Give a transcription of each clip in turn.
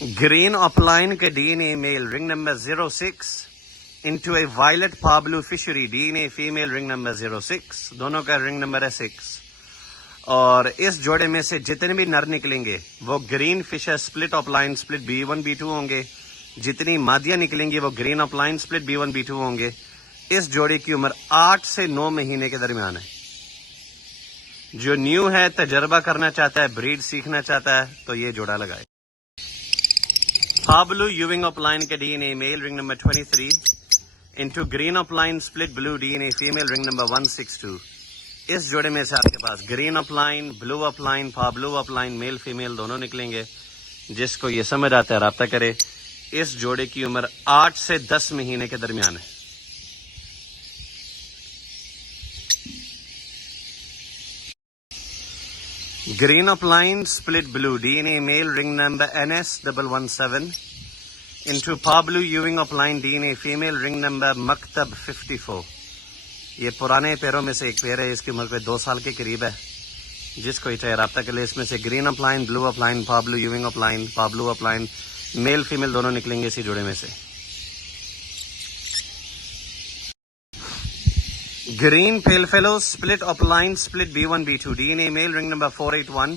Green upline ka DNA male ring number 06 into a violet pablu fishery DNA female ring number 06, दोनों का ring number है 6. और इस जोड़े में से जितने भी नर निकलेंगे वो green fisher split upline split B1 B2 होंगे. जितनी मादियां निकलेंगी वो green upline split B1 B2 होंगे. इस जोड़े की उम्र 8 से 9 महीने के दरमियान है. जो न्यू है, तजर्बा करना चाहता है, ब्रीड सीखना चाहता है, तो ये जोड़ा लगाए. Pablu Ewing upline का DNA male ring number 23 into green upline split blue DNA female ring number 162. इस जोड़े में से आपके पास green opaline, blue opaline, parblue opaline, male female दोनों निकलेंगे. जिसको ये समझ आता है राब्ता करे. इस जोड़े की उम्र 8 से 10 महीने के दरमियान है. Green upline split blue DNA male ring number NS117 into Pablu Ewing upline DNA female ring number Maktab 54. ये पुराने पैरों में से एक पैर है. इसकी उम्र पे 2 साल के करीब है. जिसको चाहे राब्ता के लिए इसमें से green opaline, blue opaline, पाब्लू यूविंग upline, parblue opaline, male female दोनों निकलेंगे इसी जोड़े में से. Green pale fellow split upline split B1 B2 DNA male ring number 481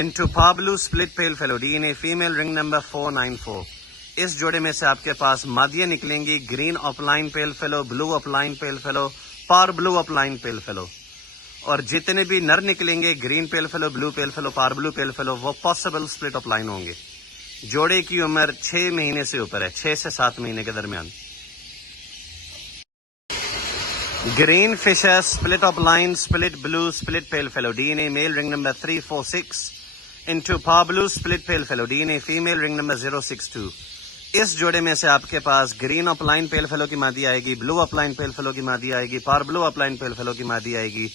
into Pablu split pale fellow DNA female ring number 494. इस जोड़े में से आपके पास मादियां निकलेंगी green opaline pale fallow, blue opaline pale fallow, parblue opaline pale fallow. और जितने भी नर निकलेंगे green pale fallow, blue pale fallow, parblue pale fallow, वो पॉसिबल स्प्लिट अपलाइन होंगे. जोड़े की उम्र 6 महीने से ऊपर है, 6 से 7 महीने के दरमियान. Green fisher split upline split blue split pale fellow DNA male ring number 346 into Pablu split pale fellow DNA female ring number 062. इस जोड़े में से आपके पास ग्रीन अपलाइन पेल फेलो की मादी आएगी, ब्लू अपलाइन पेल फेलो की मादी आएगी, parblue opaline pale fallow की मादी आएगी.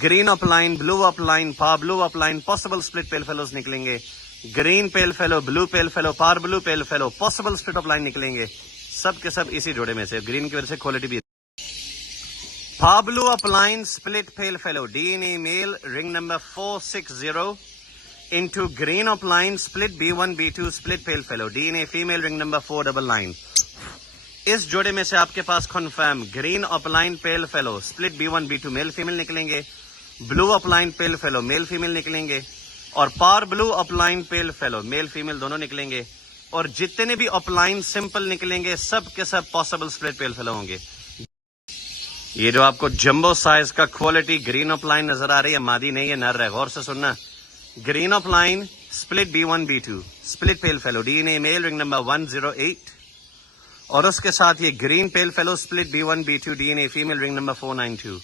Green opaline, blue opaline, parblue opaline, possible split pale fallows निकलेंगे. Green pale fallow, blue pale fallow, parblue pale fallow, possible split opaline निकलेंगे. सब के सब इसी जोड़े में से. ग्रीन की वजह से क्वालिटी भी. Pablu upline split pale fellow DNA male ring number 460 into green upline split B1 B2 split pale fellow DNA female ring number 499. इस जोड़े में से आपके पास confirm green opaline pale fallow split B1 B2 male female निकलेंगे, blue opaline pale fallow male female निकलेंगे, और parblue opaline pale fallow male female दोनों निकलेंगे. और जितने भी अपलाइन सिंपल निकलेंगे सब के सब पॉसिबल स्प्लिट पेल फेलो होंगे. ये जो आपको जंबो साइज का क्वालिटी ग्रीन अपलाइन नजर आ रही है, मादी नहीं है, नर है. गौर से सुनना. Green upline split B1 B2 split पेल fellow DNA mail ring number 108, और उसके साथ ये green pale fallow split B1 B2 DNA female ring number 492.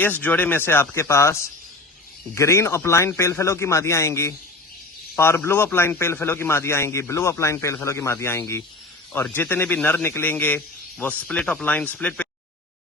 इस जोड़े में से आपके पास ग्रीन अपलाइन पेल फेलो की मादियां आएंगी, पार ब्लू अपलाइन पेल फेलो की मादियां आएंगी, ब्लू अपलाइन पेल फेलो की मादियां आएंगी, और जितने भी नर निकलेंगे वो स्प्लिट अपलाइन स्प्लिट